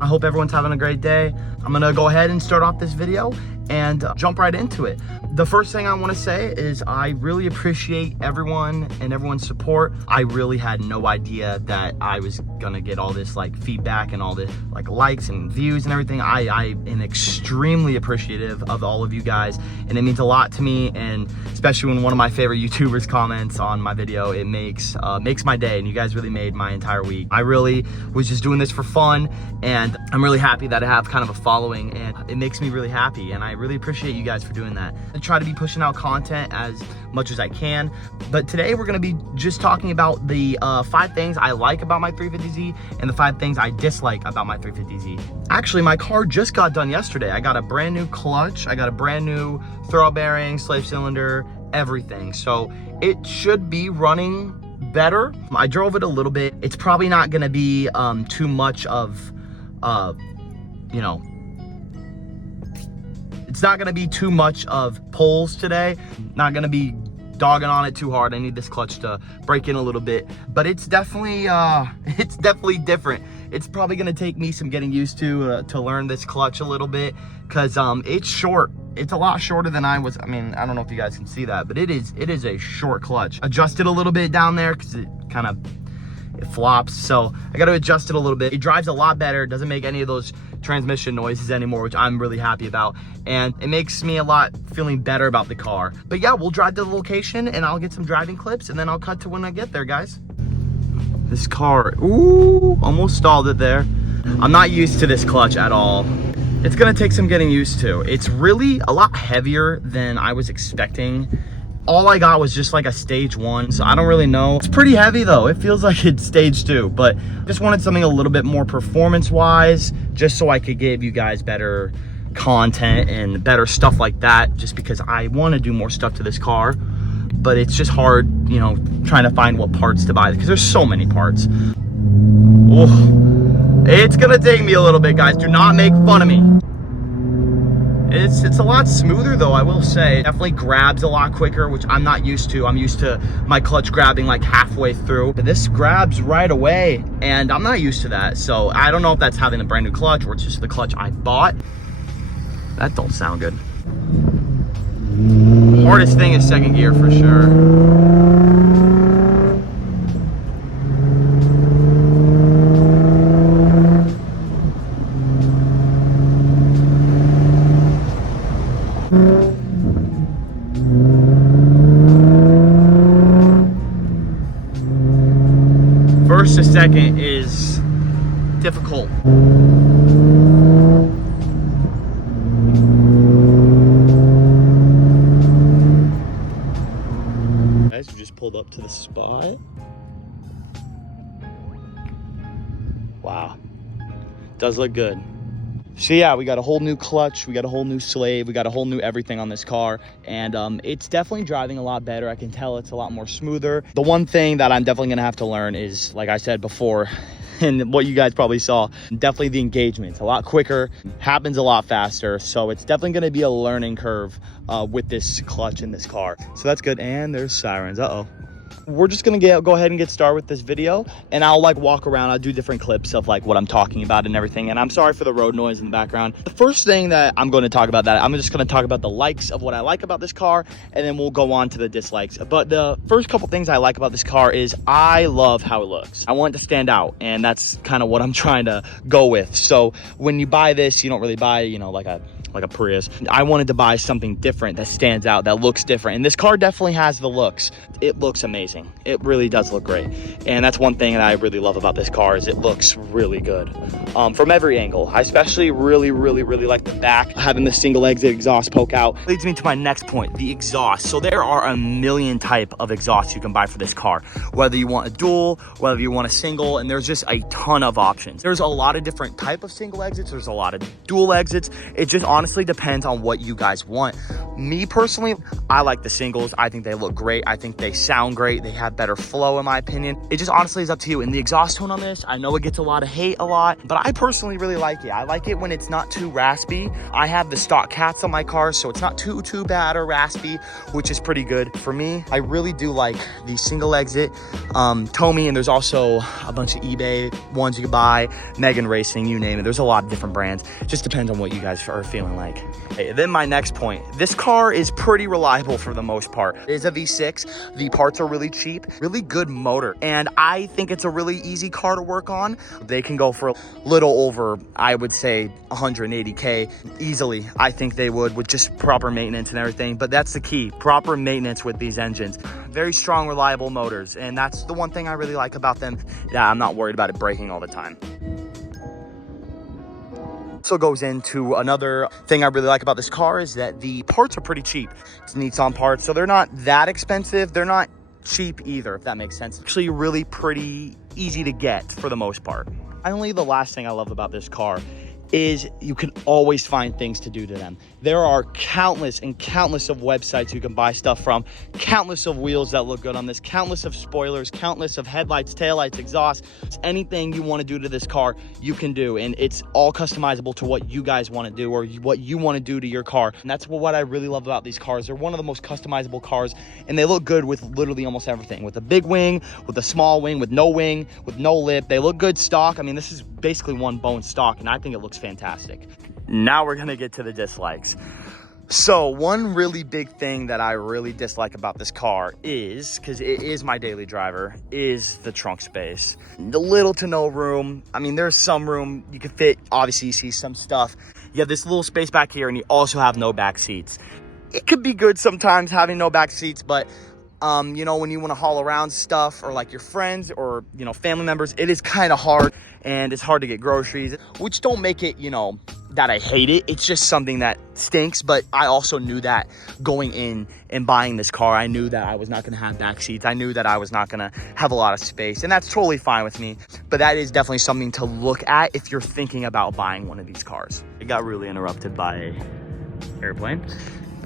I hope everyone's having a great day. I'm gonna go ahead and start off this video and jump right into it. The first thing I want to say is I really appreciate everyone and everyone's support. I really had no idea that I was gonna get all this like feedback and all the like likes and views and everything. I am extremely appreciative of all of you guys, and it means a lot to me. And especially when one of my favorite YouTubers comments on my video, it makes my day. And you guys really made my entire week. I really was just doing this for fun, and I'm really happy that I have kind of a following, and it makes me really happy. And I really appreciate you guys for doing that. I try to be pushing out content as much as I can, but today we're gonna be just talking about the 5 things I like about my 350Z and the 5 things I dislike about my 350Z. Actually, my car just got done yesterday. I got a brand new clutch, I got a brand new throw bearing, slave cylinder, everything. So it should be running better. I drove it a little bit. It's probably not gonna be too much of, you know, it's not gonna be too much of pulls today. Not gonna be dogging on it too hard. I need this clutch to break in a little bit, but it's definitely different. It's probably gonna take me some getting used to learn this clutch a little bit, because it's short. It's a lot shorter than I was. I mean, I don't know if you guys can see that, but it is a short clutch. Adjust it a little bit down there because it flops, so I got to adjust it a little bit. It drives a lot better. It doesn't make any of those transmission noises anymore, which I'm really happy about, and it makes me a lot feeling better about the car. But yeah, we'll drive to the location and I'll get some driving clips, and then I'll cut to when I get there, guys. This car, ooh, almost stalled it there. I'm not used to this clutch at all. It's gonna take some getting used to. It's really a lot heavier than I was expecting. All I got was just like a stage 1, so I don't really know. It's pretty heavy though. It feels like it's stage 2, but just wanted something a little bit more performance-wise, just so I could give you guys better content and better stuff like that, just because I want to do more stuff to this car. But it's just hard, you know, trying to find what parts to buy, because there's so many parts. Oh, it's gonna take me a little bit, guys. Do not make fun of me. It's a lot smoother though, I will say. It definitely grabs a lot quicker, which I'm not used to. I'm used to my clutch grabbing like halfway through, but this grabs right away, and I'm not used to that. So I don't know if that's having a brand new clutch or it's just the clutch I bought. That don't sound good. Hardest thing is second gear for sure. First to second is difficult. Guys, we just pulled up to the spot. Wow, does look good. So yeah, we got a whole new clutch, we got a whole new slave, we got a whole new everything on this car, and it's definitely driving a lot better. I can tell it's a lot more smoother. The one thing that I'm definitely gonna have to learn is, like I said before, and what you guys probably saw, definitely the engagement. It's a lot quicker, happens a lot faster, so it's definitely gonna be a learning curve with this clutch in this car. So that's good, and there's sirens, uh-oh. We're just gonna go ahead and get started with this video, and I'll like walk around. I'll do different clips of like what I'm talking about and everything, and I'm sorry for the road noise in the background. The first thing that I'm going to talk about, I'm just going to talk about the likes of what I like about this car, and then we'll go on to the dislikes. But the first couple things I like about this car is I love how it looks. I want it to stand out, and that's kind of what I'm trying to go with. So when you buy this, you don't really buy, you know, like a Prius. I wanted to buy something different that stands out, that looks different, and this car definitely has the looks. It looks amazing. It really does look great, and that's one thing that I really love about this car, is it looks really good from every angle. I especially really like the back, having the single exit exhaust poke out. Leads me to my next point, the exhaust. So there are a million type of exhausts you can buy for this car, whether you want a dual, whether you want a single, and there's just a ton of options. There's a lot of different type of single exits, there's a lot of dual exits. It just honestly depends on what you guys want. Me personally, I like the singles. I think they look great. I think they sound great. They have better flow in my opinion. It just honestly is up to you. And the exhaust tone on this, I know it gets a lot of hate a lot, but I personally really like it. I like it when it's not too raspy. I have the stock cats on my car, so it's not too bad or raspy, which is pretty good. For me, I really do like the single exit Tomy, and there's also a bunch of eBay ones you can buy, Megan Racing, you name it. There's a lot of different brands. It just depends on what you guys are feeling like. Okay, then my next point, this car is pretty reliable for the most part. It is a V6. The parts are really cheap, really good motor, and I think it's a really easy car to work on. They can go for a little over, I would say, 180K easily. I think they would with just proper maintenance and everything, but that's the key, proper maintenance with these engines. Very strong, reliable motors, and that's the one thing I really like about them. Yeah, I'm not worried about it breaking all the time. Also goes into another thing I really like about this car is that the parts are pretty cheap. It's Nissan parts, so they're not that expensive. They're not cheap either, if that makes sense. Actually really pretty easy to get for the most part. Finally, the last thing I love about this car is you can always find things to do to them. There are countless and countless of websites you can buy stuff from, countless of wheels that look good on this, countless of spoilers, countless of headlights, taillights, exhaust. Anything you want to do to this car, you can do, and it's all customizable to what you guys want to do or what you want to do to your car. And that's what I really love about these cars. They're one of the most customizable cars, and they look good with literally almost everything. With a big wing, with a small wing, with no lip. They look good stock. I mean, this is basically one bone stock, and I think it looks fantastic. Now we're gonna get to the dislikes. So one really big thing that I really dislike about this car is, because it is my daily driver, is the trunk space. The little to no room. I mean, there's some room you can fit. Obviously you see some stuff. You have this little space back here, and you also have no back seats. It could be good sometimes having no back seats, but you know, when you want to haul around stuff or like your friends or, you know, family members, it is kind of hard, and it's hard to get groceries, which don't make it, you know, that I hate it. It's just something that stinks. But I also knew that going in and buying this car, I knew that I was not going to have back seats. I knew that I was not going to have a lot of space, and that's totally fine with me. But that is definitely something to look at if you're thinking about buying one of these cars. It got really interrupted by an airplane.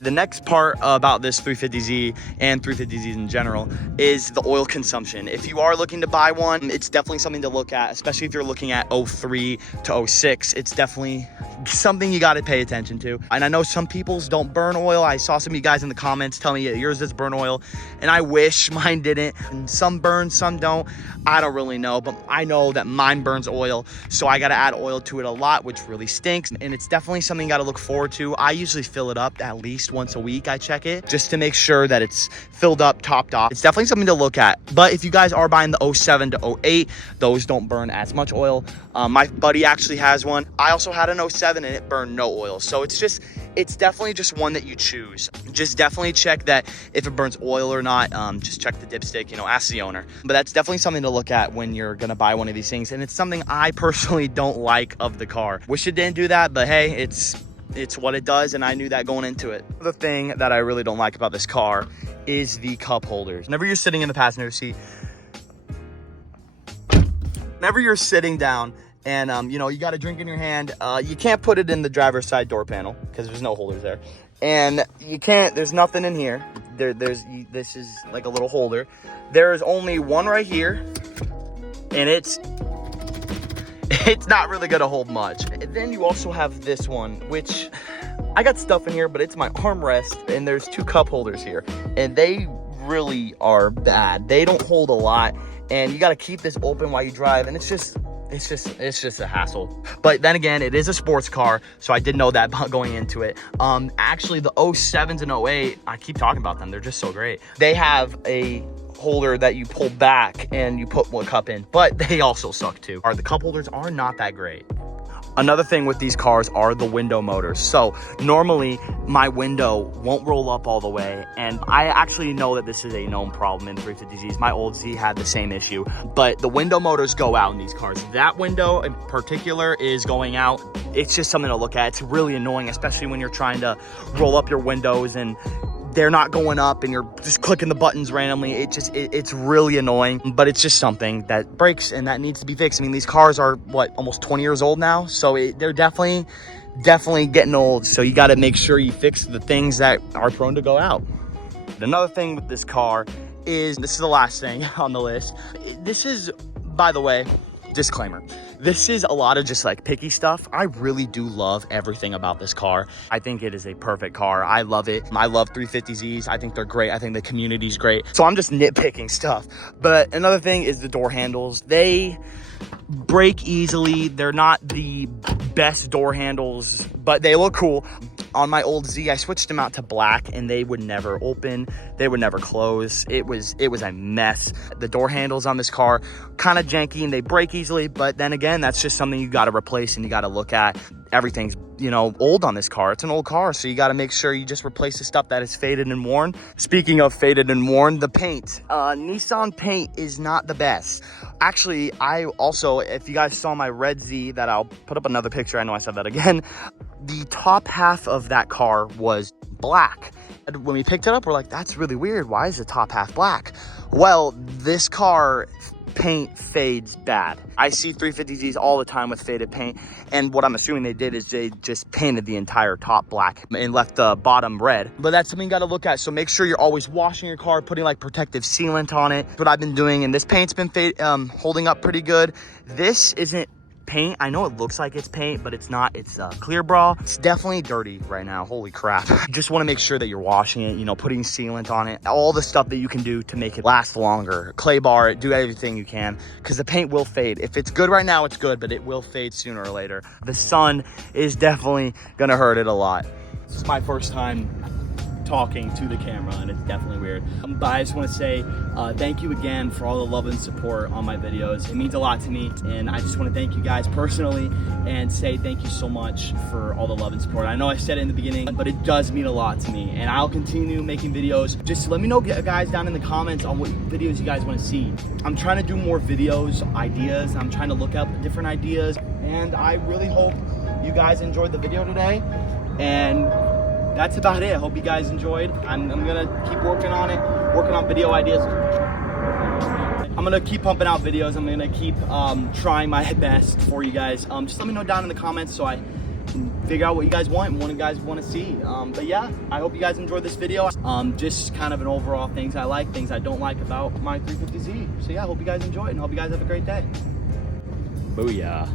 The next part about this 350Z and 350Zs in general is the oil consumption. If you are looking to buy one, it's definitely something to look at, especially if you're looking at 03 to 06. It's definitely something you got to pay attention to. And I know some people's don't burn oil. I saw some of you guys in the comments tell me yours does burn oil, and I wish mine didn't. And some burn, some don't. I don't really know, but I know that mine burns oil, so I got to add oil to it a lot, which really stinks. And it's definitely something you got to look forward to. I usually fill it up at least once a week. I check it just to make sure that it's filled up, topped off. It's definitely something to look at. But if you guys are buying the 07 to 08, those don't burn as much oil. My buddy actually has one. I also had an 07 and it burned no oil. So it's definitely just one that you choose. Just definitely check that if it burns oil or not. Just check the dipstick, you know, ask the owner. But that's definitely something to look at when you're gonna buy one of these things. And it's something I personally don't like of the car. Wish it didn't do that, but hey, it's what it does, and I knew that going into it. The thing that I really don't like about this car is the cup holders. Whenever you're sitting in the passenger seat, whenever you're sitting down and you know, you got a drink in your hand, you can't put it in the driver's side door panel because there's no holders there, and there's nothing in here. This is like a little holder. There's only one right here, and it's not really gonna hold much. And then you also have this one, which I got stuff in here, but it's my armrest, and there's two cup holders here, and they really are bad. They don't hold a lot, and you got to keep this open while you drive, and it's just a hassle. But then again, it is a sports car, so I did know that going into it. Actually, the 07s and 08, I keep talking about them. They're just so great. They have a holder that you pull back and you put one cup in, but they also suck too. The cup holders are not that great. Another thing with these cars are the window motors. So normally my window won't roll up all the way, and I actually know that this is a known problem in 350Zs. My old Z had the same issue, but the window motors go out in these cars. That window in particular is going out. It's just something to look at. It's really annoying, especially when you're trying to roll up your windows and they're not going up and you're just clicking the buttons randomly. It's really annoying, but it's just something that breaks and that needs to be fixed. I mean, these cars are what, almost 20 years old now, so they're definitely getting old. So you got to make sure you fix the things that are prone to go out. Another thing with this car is, this is the last thing on the list. This is, by the way, disclaimer, this is a lot of just like picky stuff. I really do love everything about this car. I think it is a perfect car. I love it. I love 350Zs. I think they're great. I think the community's great. So I'm just nitpicking stuff. But another thing is the door handles. They break easily. They're not the best door handles, but they look cool. On my old Z, I switched them out to black and they would never open. They would never close. It was a mess. The door handles on this car, kind of janky and they break easily, but then again, that's just something you got to replace and you got to look at. Everything's, you know, old on this car. It's an old car, so you got to make sure you just replace the stuff that is faded and worn. Speaking of faded and worn, the paint. Nissan paint is not the best. Actually, I also, if you guys saw my red Z that I'll put up another picture, I know I said that again, the top half of that car was black. And when we picked it up, we're like, that's really weird. Why is the top half black? Well, this car paint fades bad. I see 350Zs all the time with faded paint, and what I'm assuming they did is they just painted the entire top black and left the bottom red. But that's something you got to look at, so make sure you're always washing your car, putting like protective sealant on it. That's what I've been doing, and this paint's been holding up pretty good. This isn't paint. I know it looks like it's paint, but it's not. It's clear bra. It's definitely dirty right now. Holy crap. You just want to make sure that you're washing it, you know, putting sealant on it, all the stuff that you can do to make it last longer. Clay bar it, do everything you can, because the paint will fade. If it's good right now, it's good, but it will fade sooner or later. The sun is definitely gonna hurt it a lot. This is my first time talking to the camera and it's definitely weird, but I just want to say thank you again for all the love and support on my videos. It means a lot to me, and I just want to thank you guys personally and say thank you so much for all the love and support. I know I said it in the beginning, but it does mean a lot to me, and I'll continue making videos. Just let me know, guys, down in the comments on what videos you guys want to see. I'm trying to do more videos, ideas. I'm trying to look up different ideas, and I really hope you guys enjoyed the video today, and that's about it. I hope you guys enjoyed. I'm gonna keep working on it, working on video ideas. I'm gonna keep pumping out videos. I'm gonna keep trying my best for you guys. Just let me know down in the comments so I can figure out what you guys want and what you guys want to see. But yeah, I hope you guys enjoyed this video. Just kind of an overall things I like, things I don't like about my 350Z. So yeah, I hope you guys enjoy it and hope you guys have a great day. Booyah.